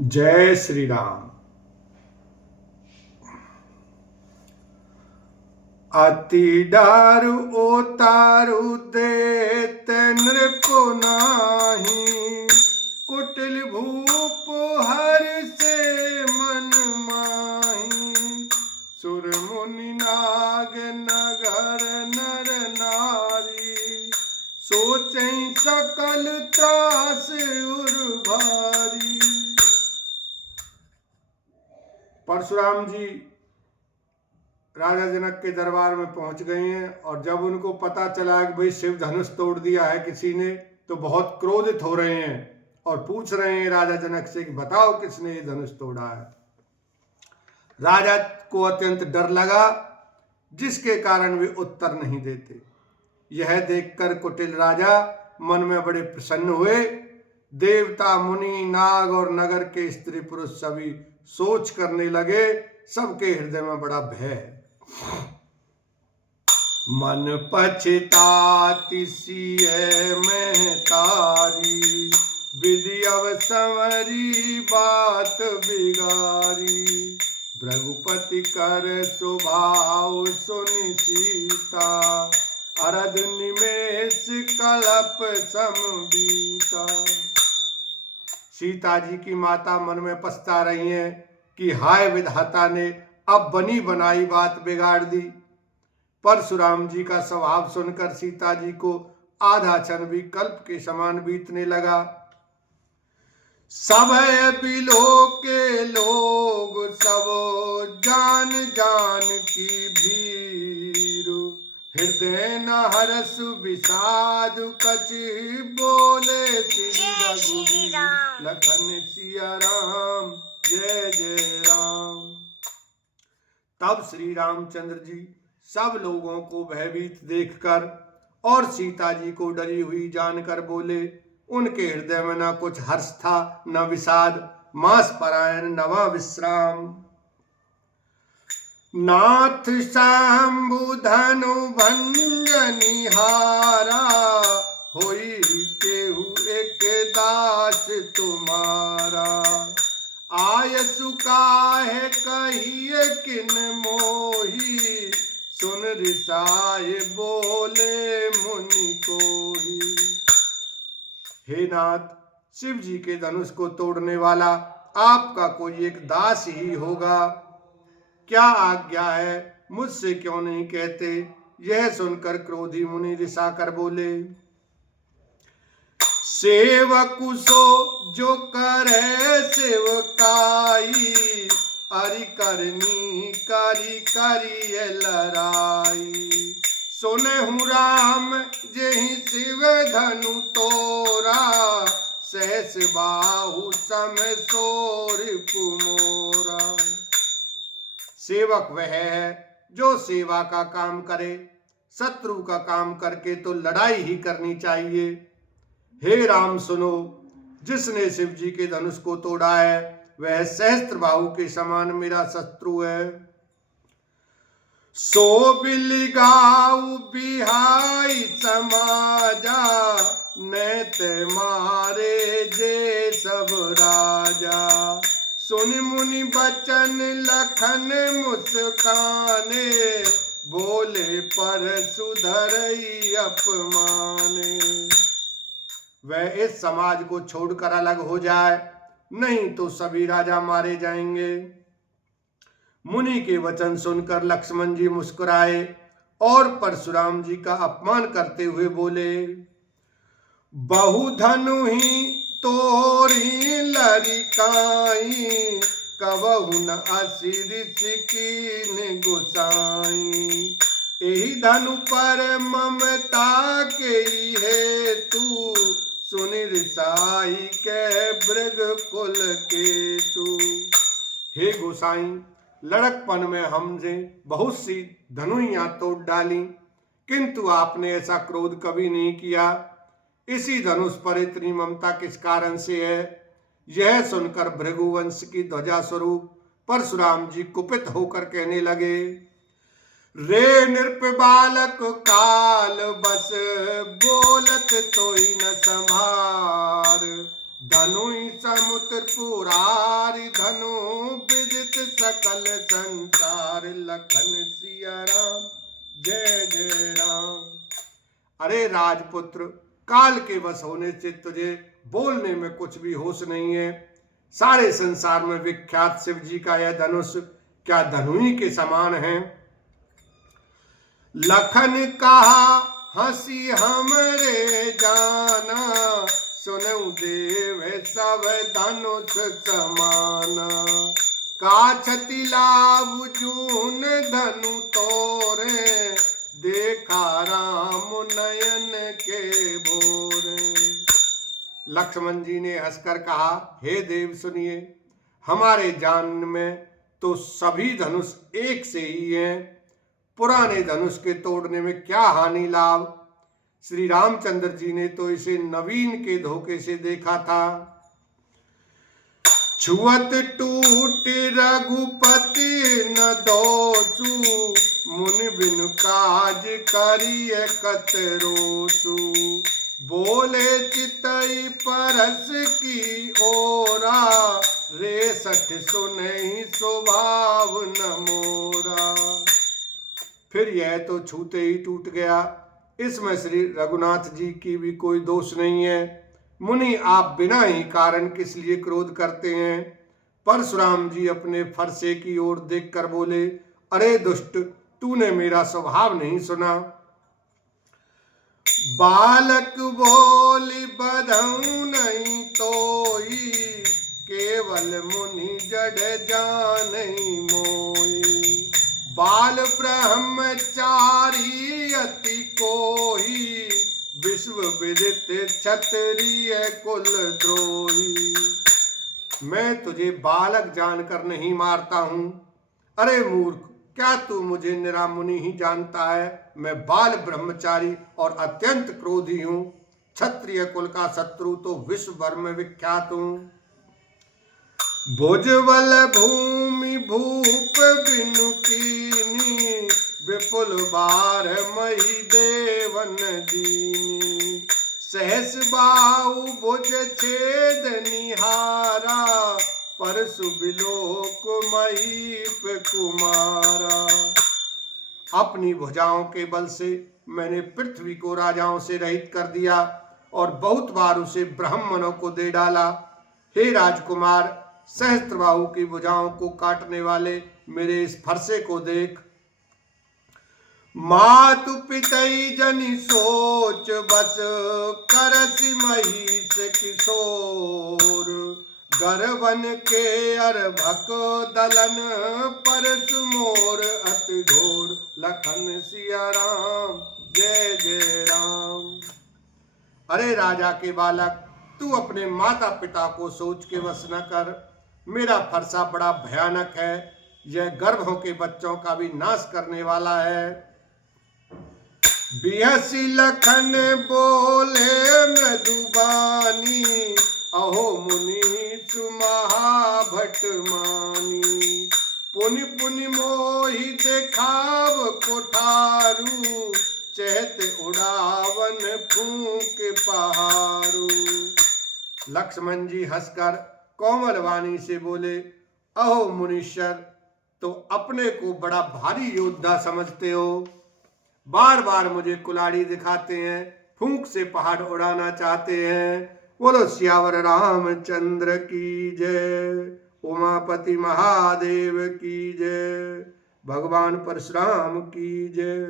जय श्री राम। अति डारु ओतारु देत नृप नाही, कुटिल भूप हर से मन माही। सुर मुनि नाग नगर नर नारी, सोचै सकल त्रास उर भारी। परशुराम जी राजा जनक के दरबार में पहुंच गए हैं और जब उनको पता चला कि भाई शिव धनुष तोड़ दिया है किसी ने, तो बहुत क्रोधित हो रहे हैं और पूछ रहे हैं राजा जनक से कि बताओ किसने ये धनुष तोड़ा है। राजा को अत्यंत डर लगा, जिसके कारण वे उत्तर नहीं देते। यह देखकर कुटिल राजा मन में बड़े प्रसन्न हुए। देवता मुनि नाग और नगर के स्त्री पुरुष सभी सोच करने लगे, सबके हृदय में बड़ा भय है। मन पछताति सिय महतारी, विधि अवसंवरी बात बिगारी। भृगुपति कर स्वभाव सुनि सीता, अरध निमेष कलप समबीता। सीता जी की माता मन में पछता रही हैं कि हाय विधाता ने अब बनी बनाई बात बिगाड़ दी। परशुराम जी का स्वभाव सुनकर सीता जी को आधा क्षण भी कल्प के समान बीतने लगा। सब बिलो के लोग सब जान जान की भीरु, हृदय न हरस विषाद कछ बोले श्री रघुवीर। लखन सिया राम जय जय राम। तब श्री रामचंद्र जी सब लोगों को भयभीत देखकर और सीता जी को डरी हुई जानकर बोले। उनके हृदय में न कुछ हर्ष था न विषाद, मास परायण नवा विश्राम। नाथ शंभु धनु भंजनिहारा, होई केहू एक दास तुम्हारा। आयसु काहे कहिए किन मोही, सुन रिसाए बोले मुनि कोही। हे नाथ, शिव जी के धनुष को तोड़ने वाला आपका कोई एक दास ही होगा। क्या आज्ञा है, मुझसे क्यों नहीं कहते। यह सुनकर क्रोधी मुनि रिसा कर बोले। सेवकु सो जो करे सेवकाई, अरि करनी करी करी लड़ाई। सुनहु राम जेहि शिव धनु तोरा, सहस बाहु सम सोर पुमोरा। सेवक वह है जो सेवा का काम करे, शत्रु का काम करके तो लड़ाई ही करनी चाहिए। हे राम सुनो, जिसने शिव जी के धनुष को तोड़ा है वह सहस्त्र बाहु के समान मेरा शत्रु है। सो बिलिगाऊ बिहाई समाजा, नैत मारे जे सब राजा। सुनि मुनि बचन लखन मुस्काने, बोले पर सुधरई अपमाने। वह इस समाज को छोड़कर अलग हो जाए, नहीं तो सभी राजा मारे जाएंगे। मुनि के वचन सुनकर लक्ष्मण जी मुस्कुराए और परशुराम जी का अपमान करते हुए बोले। बहुधनु ही तोरी लरिकाई, कबहु न असिरिस कीन गोसाई। एही धनु पर ममता के हेतु, सुनि रिसाई के भृग कुल केतु। हे गोसाई, लड़कपन में हमने बहुत सी धनुइयां तोड़ डाली, किंतु आपने ऐसा क्रोध कभी नहीं किया। इसी धनुष पर इतनी ममता किस कारण से है। यह सुनकर भृगुवंश की ध्वजा स्वरूप परशुराम जी कुपित होकर कहने लगे। रे नृप बालक काल बस, बोलत तोई न संभार। धनुई समुद्र पुरारी धनु विदित सकल संसार लखन सिया राम जय जय राम। अरे राजपुत्र, काल के वश होने से तुझे बोलने में कुछ भी होश नहीं है। सारे संसार में विख्यात शिव जी का यह धनुष क्या धनुई के समान है। लखन कहा हंसी हमरे जाना, सुनऊ देव सब धनुष समाना। काछति लाभ जून धनु तोरे, देखा राम नयन के भोरे। लक्ष्मण जी ने हंसकर कहा, हे देव सुनिए, हमारे जान में तो सभी धनुष एक से ही हैं। पुराने धनुष के तोड़ने में क्या हानि लाभ। श्री रामचंद्र जी ने तो इसे नवीन के धोखे से देखा था। छुअत टूट रघुपति न दोषु, मुनि बिनु काज करिय कत रोषु। बोले चितई परस की ओरा, रे सठ सुनहि स्वभाव न मोरा। फिर यह तो छूते ही टूट गया, इसमें श्री रघुनाथ जी की भी कोई दोष नहीं है। मुनि आप बिना ही कारण किस लिए क्रोध करते हैं। परशुराम जी अपने फरसे की ओर देखकर बोले, अरे दुष्ट, तूने मेरा स्वभाव नहीं सुना। बालक बोली बधऊ नहीं तोई, केवल मुनि जड़ जानहि मोई। बाल ब्रह्मचारी अति कोई, विश्व विदित क्षत्रिय कुल द्रोही। मैं तुझे बालक जानकर नहीं मारता हूं। अरे मूर्ख, क्या तू मुझे निरा मुनि ही जानता है। मैं बाल ब्रह्मचारी और अत्यंत क्रोधी हूं। क्षत्रिय कुल का शत्रु तो विश्व भर में विख्यात हूं। भुजबल भूमि भूप बिनु कीनी, विपुल बार मही देवन दीनी। सहस बाहु भुज छेद निहारा, परसु बिलोक महीप कुमारा। अपनी भुजाओं के बल से मैंने पृथ्वी को राजाओं से रहित कर दिया और बहुत बार उसे ब्राह्मणों को दे डाला। हे राजकुमार, सहस्त्रबाहु की भुजाओं को काटने वाले मेरे इस फरसे को देख। मातु पितई जनि सोच बस, करसि महिष किशोर। गर्वन के अर्भक दलन, परसु मोर अति घोर। लखन सिया राम जय जय राम। अरे राजा के बालक, तू अपने माता पिता को सोच के वश न कर। मेरा फरसा बड़ा भयानक है। यह गर्भों के बच्चों का भी नाश करने वाला है। बिहसी लखन बोले मृदुबानी, अहो मुनि सुमहाभट मानी। पुनि पुनि मोहि देखाव कोठारू, चहत उड़ावन फूंक पहारू। लक्ष्मण जी हंसकर कोमल वाणी से बोले, अहो मुनीश्वर, तो अपने को बड़ा भारी योद्धा समझते हो। बार बार मुझे कुलाड़ी दिखाते हैं, फूंक से पहाड़ उड़ाना चाहते हैं। बोलो सियावर रामचंद्र की जय, उमापति महादेव की जय, भगवान परशुराम की जय।